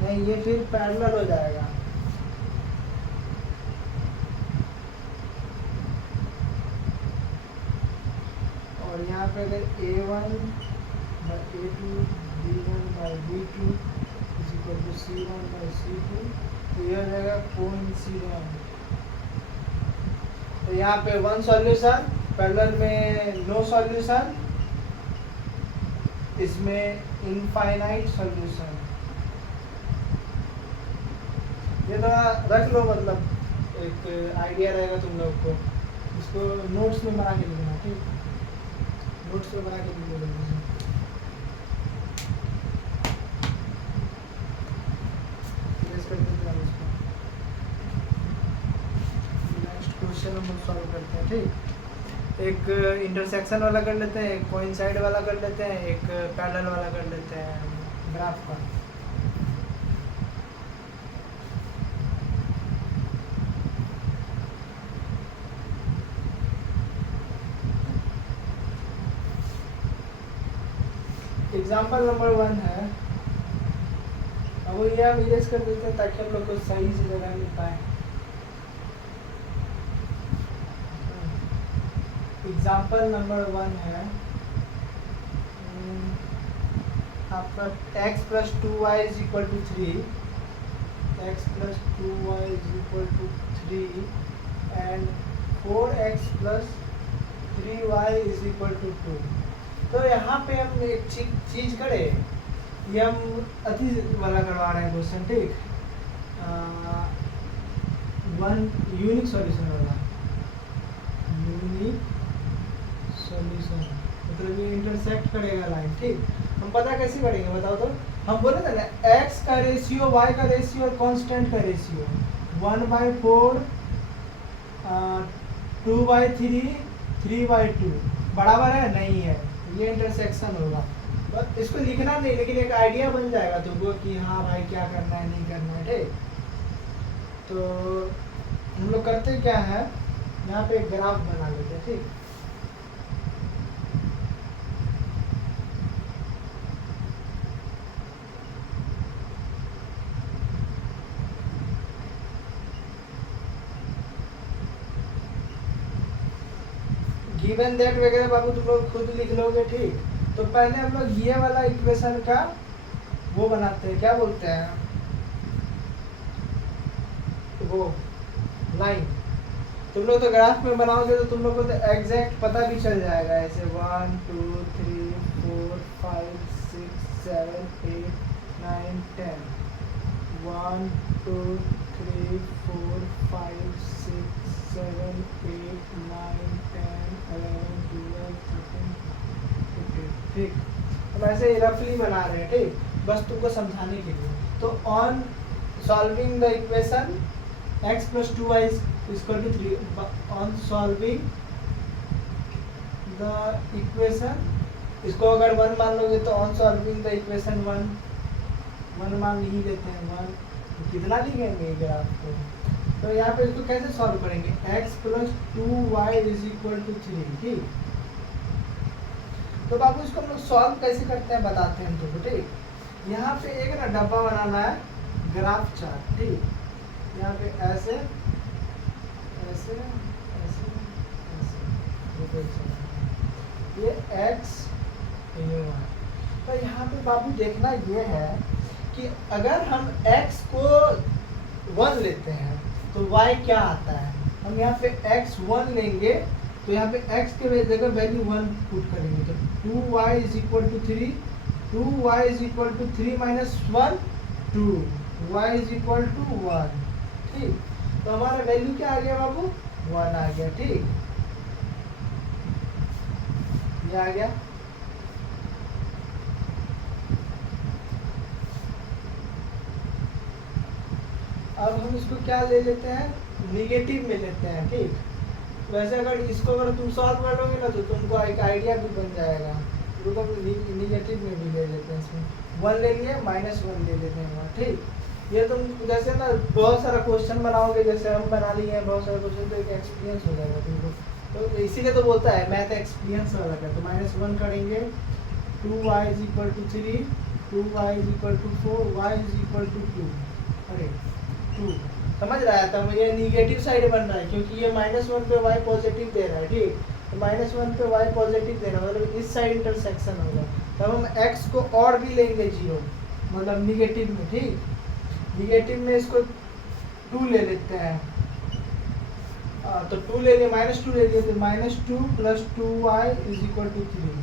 नहीं, ये फिर पैरेलल हो जाएगा। और यहाँ पे अगर A1 by A2 B1 by B2 is equal to C1 by C2, तो यह हो जाएगा कोइंसिडेंट। तो यहाँ पे वन सॉल्यूशन, पैरेलल में नो सॉल्यूशन, इसमें इनफाइनाइट सॉल्यूशन। ये थोड़ा रख लो, मतलब एक आइडिया रहेगा तुम लोग को। इसको नोट्स में बना के लिखना, ठीक? नोट्स में बना के लिख लो जल्दी से। नेक्स्ट क्वेश्चन हम सॉल्व करते हैं, ठीक? एक इंटरसेक्शन वाला कर लेते हैं, एक कोइंसाइड वाला कर लेते हैं, एक पैरेलल वाला कर लेते हैं ग्राफ का। एग्जाम्पल नंबर 1 है, अब ये हम इरेज कर देते हैं ताकि हम लोग को सही से जगह मिल पाए। एग्जाम्पल नंबर 1 है आपका x plus 2y is equal to 3, x plus 2y is equal to 3 and 4x plus 3y is equal to 2। तो यहाँ पे हम एक चीज करें, ये हम अति वाला करवा रहे हैं क्वेश्चन, ठीक? वन यूनिक सॉल्यूशन वाला, यूनिक सॉल्यूशन मतलब ये इंटरसेक्ट करेगा लाइन, ठीक? हम पता कैसे करेंगे बताओ तो। हम बोले थे ना x का रेशियो, y का रेशियो और कांस्टेंट का रेशियो 1/4 2/3 3/2 बराबर है, नहीं है, ये इंटरसेक्शन होगा। बस इसको लिखना नहीं, लेकिन एक आइडिया बन जाएगा तुमको कि हाँ भाई क्या करना है नहीं करना है, ठीक? तो हम लोग करते क्या है, यहाँ पे एक ग्राफ बना लेते हैं, ठीक? गिवन दैट वगैरह बाबू तुम लोग खुद लिख लोगे, ठीक? तो पहले हम लोग ये वाला इक्वेशन का वो बनाते हैं, क्या बोलते हैं वो, लाइन। तुम लोग तो ग्राफ में बनाओगे तो तुम लोग को तो एग्जैक्ट पता भी चल जाएगा, ऐसे 1 2 3 4 5 6 7 8 9 10 1 2 3 4 5 6 7 8 9 10 11 12 13 14, ठीक? हम ऐसे रफली बना रहे हैं, ठीक? बस तुमको समझाने के लिए। तो on solving the equation x plus 2y equal to 3, on solving the equation, इसको अगर 1 मान लोगे तो ऑन सॉल्विंग द इक्वेशन 1 मान ही लेते हैं 1, कितना लिखेंगे ग्राफ को। तो यहाँ पे इसको कैसे सॉल्व करेंगे, x plus 2y is equal to 3, ठीक? तो बाबू इसको हम लोग सॉल्व कैसे करते हैं बताते हैं तुमको, ठीक? यहाँ पे एक ना डब्बा बनाना है, ग्राफ चार्ट, ठीक? यहाँ पे ऐसे ऐसे ऐसे ऐसे ये x ये y। तो यहाँ पे बाबू देखना ये है कि अगर हम x को 1 लेते हैं तो y क्या आता है। हम यहाँ पे x 1 लेंगे तो यहाँ पे x के जगह वैल्यू 1 पुट करेंगे, तो 2y is equal to 3, 2y is equal to 3 minus 1 2, y is equal to 1, ठीक? तो हमारा वैल्यू क्या आ गया बाबू, 1 आ गया, ठीक? ये आ गया। अब हम इसको क्या ले लेते हैं, निगेटिव में लेते हैं, ठीक? वैसे अगर इसको अगर तुम सॉल्व कर लोगे ना तो तुमको एक आइडिया भी बन जाएगा रुको निगेटिव में भी ले लेते हैं, इसमें 1 ले लिए -1 ले लेते हैं वहाँ, ठीक। ये तुम जैसे ना बहुत सारा क्वेश्चन बनाओगे, जैसे हम बना लिए हैं बहुत सारे क्वेश्चन, तो एक एक्सपीरियंस हो जाएगा तुमको। तो इसीलिए तो बोलता है मैथ एक्सपीरियंस वाला का। तो -1 करेंगे, 2y = 3, 2y = 4, y = 2, अरे 2, समझ रहा है। तब ये निगेटिव साइड बन रहा है क्योंकि ये -1 पे y पॉजिटिव दे रहा है, ठीक। तो -1 पे y पॉजिटिव देना मतलब इस साइड इंटरसेक्शन होगा। तब हम x को और भी लेंगे 0, मतलब निगेटिव में, ठीक। निगेटिव में इसको 2 ले लेते हैं, तो 2 ले लिए, -2 ले लिए, तो -2 + 2y = 3।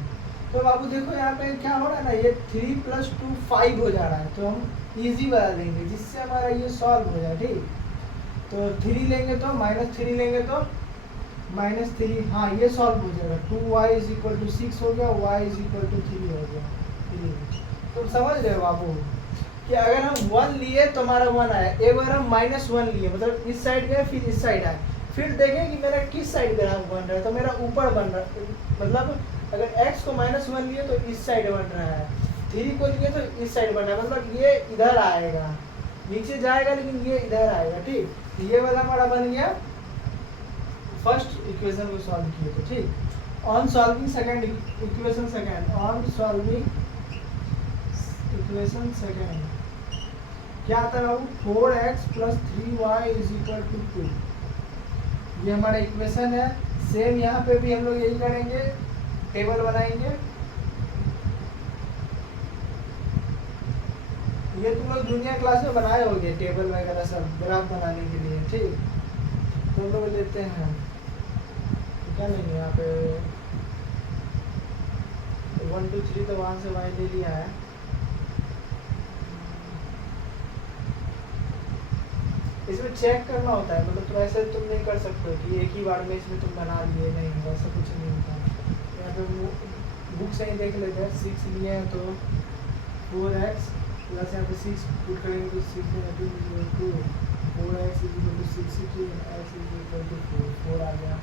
तो बाबू देखो यहाँ पे क्या हो रहा है ना, ये 3 + 2 5 हो जा रहा है। तो हम इजी बना देंगे जिससे हमारा ये सॉल्व हो जाए, ठीक। तो 3 लेंगे तो -3 लेंगे तो -3, हाँ ये सॉल्व हो जाएगा। 2y = 6 हो गया, y = 3 हो गया, 3। तुम समझ रहे हो बाबू कि अगर हम 1 लिए तो हमारा 1 आया, एक बार हम -1 लिए मतलब इस साइड गए फिर इस साइड आए, फिर देखें कि मेरा किस साइड ग्राफ बन रहा है, तो मेरा ऊपर बन रहा है। मतलब अगर x को -1 लिए तो इस साइड बन रहा है, 3 को लिए तो इस साइड बन रहा है, मतलब ये इधर आएगा, नीचे जाएगा लेकिन ये इधर आएगा, ठीक। ये वाला हमारा बन गया फर्स्ट इक्वेशन को सॉल्व किए तो, ठीक। On solving second equation, on solving equation second क्या आता है बाबू, 4x + 3y = 2। ये हमारा इक्वेशन है। सेम यहाँ पे भी हम लोग यही करेंगे, टेबल बनाएंगे। ये तुम लोग जूनियर क्लास में बनाए होंगे टेबल वगैरह सब ग्राफ बनाने के लिए, ठीक। तो हम लोग लेते हैं, क्या लेंगे यहाँ पे 1 2 3, तो वहाँ से y ले लिया है। इसमें चेक करना होता है, मतलब तो ऐसे तुम नहीं कर सकते हो कि एक ही बार में इसमें तुम बना लिए, नहीं वैसा कुछ नहीं होता। यहाँ पे बुक से ही देख लेते हैं। 6 लिए हैं तो 4x प्लस यहाँ पे 6 पुट करेंगे तो 6 × 2 4x = 63 x = 4 आ गया।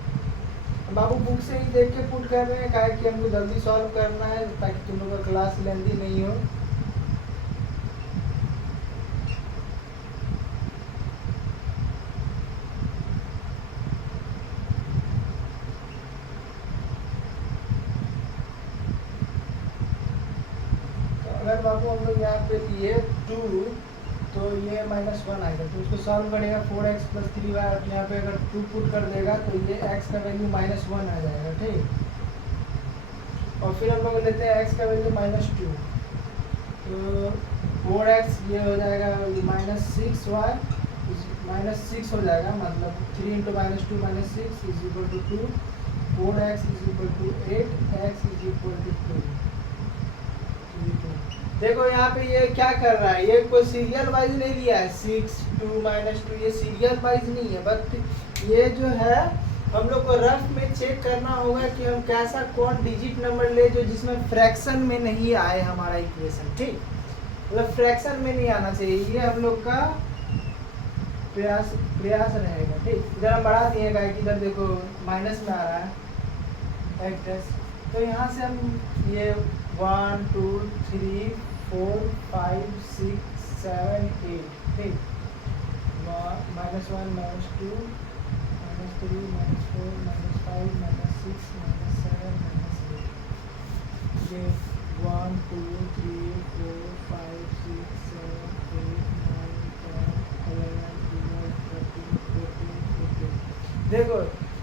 बाबू बुक से ही देख के पुट कर रहे हैं, काहे कि हमको जल्दी सॉल्व करना है ताकि तुम लोग का क्लास लेंदी नहीं हो। अगर बाबू हम लोग यहाँ पे लिए 2, तो ये -1 आएगा, तो उसको सॉल्व करेगा 4x + 3y, यहाँ पे अगर 2 पुट कर देगा तो ये x का वैल्यू -1 आ जाएगा, ठीक। और फिर हम लोग लेते हैं x का वैल्यू -2, तो 4x ये हो जाएगा -6y, -6 हो जाएगा, मतलब 3 × -2 -6 = 2, 4x = 8, x = 2। देखो यहाँ पे ये क्या कर रहा है, ये कोई सीरियल वाइज नहीं लिया है, 6 2 -2, ये सीरियल वाइज नहीं है, बट ये जो है हम लोग को रफ में चेक करना होगा कि हम कैसा कौन डिजिट नंबर ले जो जिसमें फ्रैक्शन में नहीं आए हमारा इक्वेशन, ठीक। मतलब फ्रैक्शन में नहीं आना चाहिए, ये हम लोग का प्रयास रहेगा, ठीक। इधर हम बढ़ा दिएगा कि इधर देखो माइनस में आ रहा है x, तो यहाँ से हम ये 1 2 3 4 5 6 7 8, ठीक। -1 -2 -3 -4 -5 -6 -7 -8, ये 1 2 3 4 5 6 7 8 9 10 11 12 13 14 15। देखो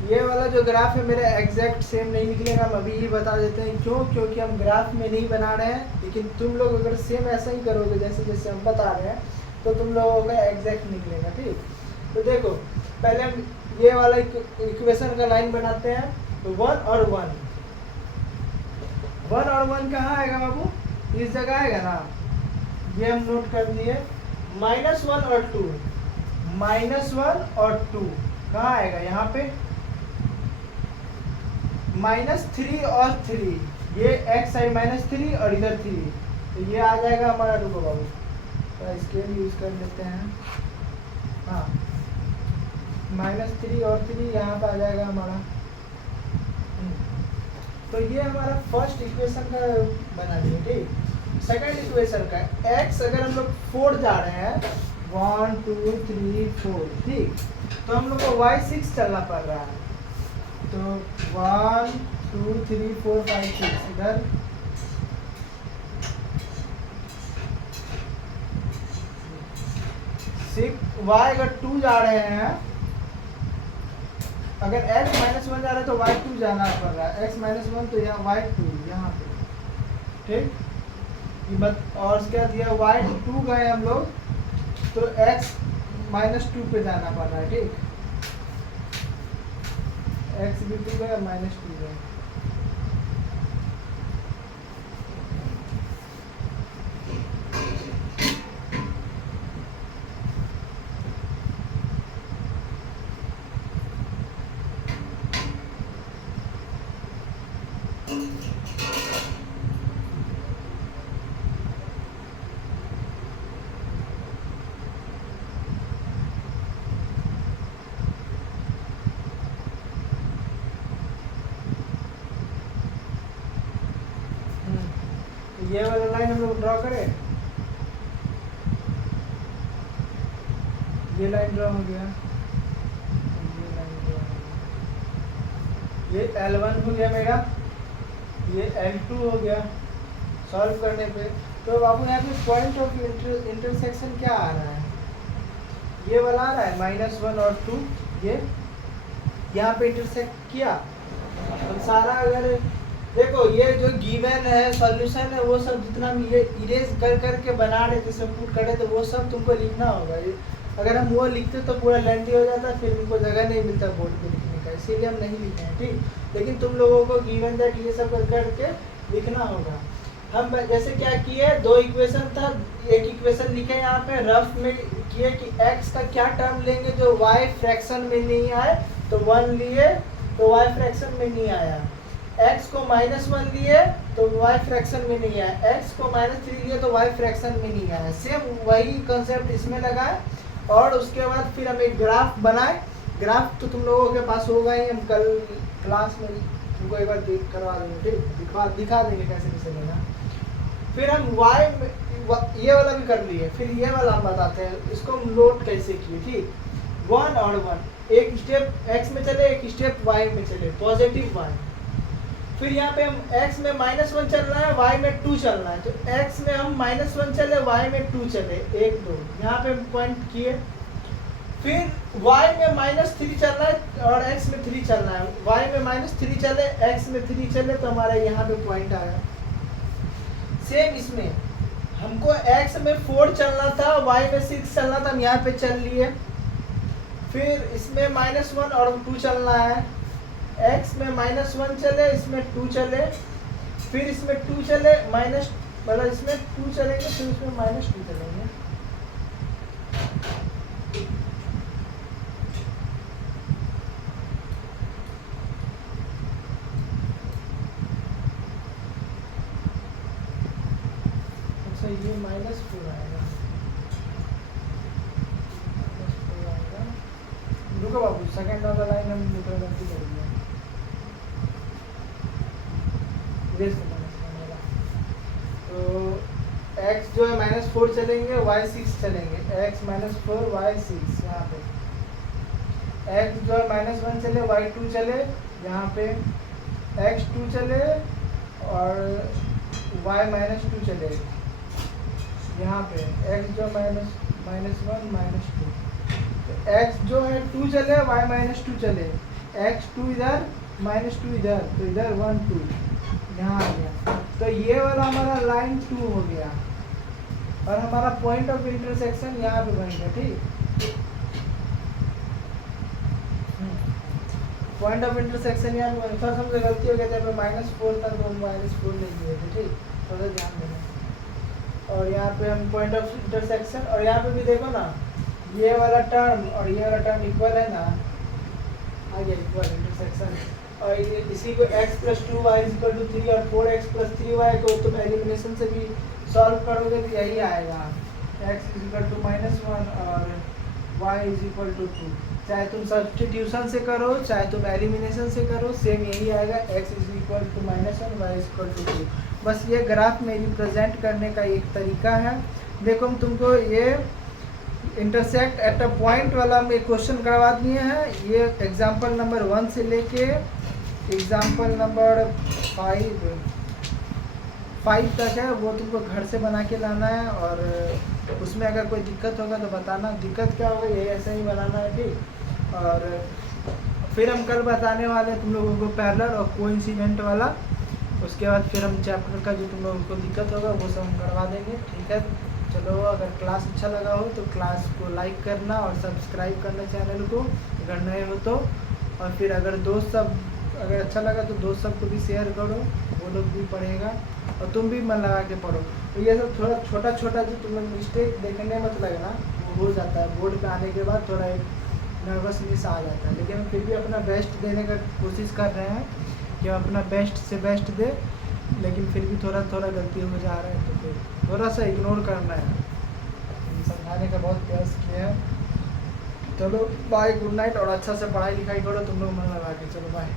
ये वाला जो ग्राफ है मेरा एग्जैक्ट सेम नहीं निकलेगा, हम अभी ही बता देते हैं क्यों, क्योंकि हम ग्राफ में नहीं बना रहे हैं। लेकिन तुम लोग अगर सेम ऐसा ही करोगे जैसे जैसे हम बता रहे हैं तो तुम लोगों का एग्जैक्ट निकलेगा, ठीक। तो देखो पहले हम ये वाला इक्वेशन का लाइन बनाते हैं, तो 1 और 1 कहाँ आएगा बाबू, इस जगह आएगा ना, ये हम नोट कर दिए। -1 और 2, -1 और 2 कहाँ आएगा, यहाँ पे -3 और 3, ये x साइड -3 और इधर 3, तो ये आ जाएगा हमारा, रुको बाबू तो स्केल यूज कर लेते हैं, हाँ -3 और 3 यहाँ पे आ जाएगा हमारा। तो ये हमारा फर्स्ट इक्वेशन का बना दिया, ठीक। सेकंड इक्वेशन का x अगर हम लोग 4 जा रहे हैं 1 2 3 4, ठीक, तो हम लोग को y 6 चलना पड़ रहा है। तो 1 2 3 4 5 6 इधर y अगर 2 जा रहे हैं, अगर x -1 जा रहा है तो y2 जाना पड़ रहा है, x -1 तो यहाँ y2 यहाँ पे, ठीक। ये बात और क्या दिया, y2 गए हम लोग तो x -2 पे जाना पड़ रहा है, ठीक। x भी 2 गया -2 गया। ये वाला लाइन हम लोग ड्रॉ करें, ये लाइन ड्रॉ हो गया, ये लाइन ड्रॉ हो गया, ये L1 हो गया मेरा, ये L2 हो गया। सॉल्व करने पे तो बाबू यहाँ पे पॉइंट ऑफ इंटरसेक्शन क्या आ रहा है, ये वाला आ रहा है -1 और 2, ये यहाँ पे इंटरसेक्ट किया। अब सारा अगर देखो ये जो गिवन है सॉल्यूशन है वो सब जितना भी ये इरेज कर करके बना रहे थे, सब पुट करे, तो वो सब तुमको लिखना होगा। अगर हम वो लिखते तो पूरा लेंथी हो जाता, फिर हमको जगह नहीं मिलता बोर्ड पे लिखने का, इसीलिए हम नहीं लिखे हैं, ठीक। लेकिन तुम लोगों को गिवन दैट ये सब कर करके लिखना होगा। हम जैसे क्या किए, 2 इक्वेशन था, एक इक्वेशन लिखे यहाँ पे रफ में किए कि x का क्या टर्म लेंगे जो y फ्रैक्शन में नहीं आए, तो 1 लिए तो y फ्रैक्शन में नहीं आया, x को -1 लिए तो y फ्रैक्शन में नहीं आया, x को -3 लिए तो y फ्रैक्शन में नहीं आया। सेम वही कंसेप्ट इसमें लगाए और उसके बाद फिर हम एक ग्राफ बनाए। ग्राफ तो तुम लोगों के पास होगा ही, हम कल क्लास में तुमको एक बार करवा देंगे, ठीक, दिखा देंगे कैसे कैसे लेना। फिर हम y में ये वाला भी कर लिए, फिर ये वाला हम बताते हैं इसको हम नोट कैसे किए, ठीक। 1 और 1, एक स्टेप x में चले, एक स्टेप y में चले, पॉजिटिव y। फिर यहाँ पे हम x में -1 चल रहा है, y में 2 चल रहा है, तो x में हम -1 चले, y में 2 चले, 1 2 यहाँ पे पॉइंट किए। फिर y में -3 चल रहा है और x में 3 चल रहा है, y में -3 चले, x में 3 चले, तो हमारा यहाँ पे पॉइंट आया। सेम इसमें हमको x में 4 चलना था, y में 6 चलना था, हम यहाँ पे चल लिए। फिर इसमें -1 और 2 चलना है, x में -1 चले, इसमें 2 चले, फिर इसमें 2 चले, मतलब इसमें 2 चलेंगे, फिर इसमें -2 चलेंगे। अच्छा ये -4 आएगा, -4 आएगा। रुको बाबू, सेकंड वाला लाइन हम गलती करेंगे, तो x जो है -4 चलेंगे, y 6 चलेंगे, x -4 y 6 यहाँ पे। x जो है -1 चले, y 2 चले, यहाँ पे x 2 चले और y -2 चले, यहाँ पे x जो -1 -2, तो x जो है 2 चले, y -2 चले, x 2 इधर -2 इधर, तो इधर 1 2 यहाँ आ गया। तो ये वाला हमारा लाइन 2 हो गया और हमारा पॉइंट ऑफ इंटरसेक्शन यहाँ पे बन गया, ठीक। पॉइंट ऑफ इंटरसेक्शन यहाँ पे थोड़ा हमसे गलती हो गया था, -4 था तो हम -4 नहीं दिए थे, ठीक, थोड़ा ध्यान देना। और यहाँ पे हम पॉइंट ऑफ इंटरसेक्शन, और यहाँ पे भी देखो ना, ये वाला टर्म और ये वाला टर्म इक्वल है ना, आ गया इक्वल इंटरसेक्शन। और इसी को x + 2y = 3 और 4x + 3y को तुम एलिमिनेशन से भी सॉल्व करोगे तो यही आएगा, x = -1 और y इज इक्वल टू 2। चाहे तुम सब्स्टिट्यूशन से करो चाहे तुम एलिमिनेशन से करो सेम यही आएगा, x is equal to -1 y is equal to 2। बस ये ग्राफ में रिप्रेजेंट करने का एक तरीका है। देखो हम तुमको ये इंटरसेक्ट एट अ पॉइंट वाला में क्वेश्चन करवा दिए हैं। ये एग्जाम्पल नंबर 1 से लेके एग्जाम्पल नंबर 5 तक है, वो तुमको घर से बना के लाना है। और उसमें अगर कोई दिक्कत होगा तो बताना, दिक्कत क्या होगा ये ऐसे ही बनाना है, ठीक। और फिर हम कल बताने वाले हैं तुम लोगों को पैरेलल और कोइंसिडेंट वाला। उसके बाद फिर हम चैप्टर का जो तुम लोगों को दिक्कत होगा वो सब हम करवा देंगे, ठीक है। चलो, अगर क्लास अच्छा लगा हो तो क्लास को लाइक करना और सब्सक्राइब करना चैनल को अगर नए हो तो। और फिर अगर दोस्त सब अगर अच्छा लगा तो दोस्त सबको भी शेयर करो, वो लोग भी पढ़ेगा और तुम भी मन लगा के पढ़ो। तो ये सब थोड़ा छोटा छोटा जो तुम लोग मिस्टेक देखने मत लगना, वो हो जाता है बोर्ड पे आने के बाद, थोड़ा एक नर्वसनेस आ जाता है। लेकिन हम फिर भी अपना बेस्ट देने का कोशिश कर रहे हैं कि हम अपना बेस्ट से बेस्ट दे, लेकिन फिर भी थोड़ा थोड़ा गलती हो जा रहा है तो फिर थोड़ा सा इग्नोर करना है। समझाने का बहुत प्रयास किया है। चलो बाय, गुड नाइट। और अच्छा से पढ़ाई लिखाई करो तुम लोग मन लगा के। चलो बाय।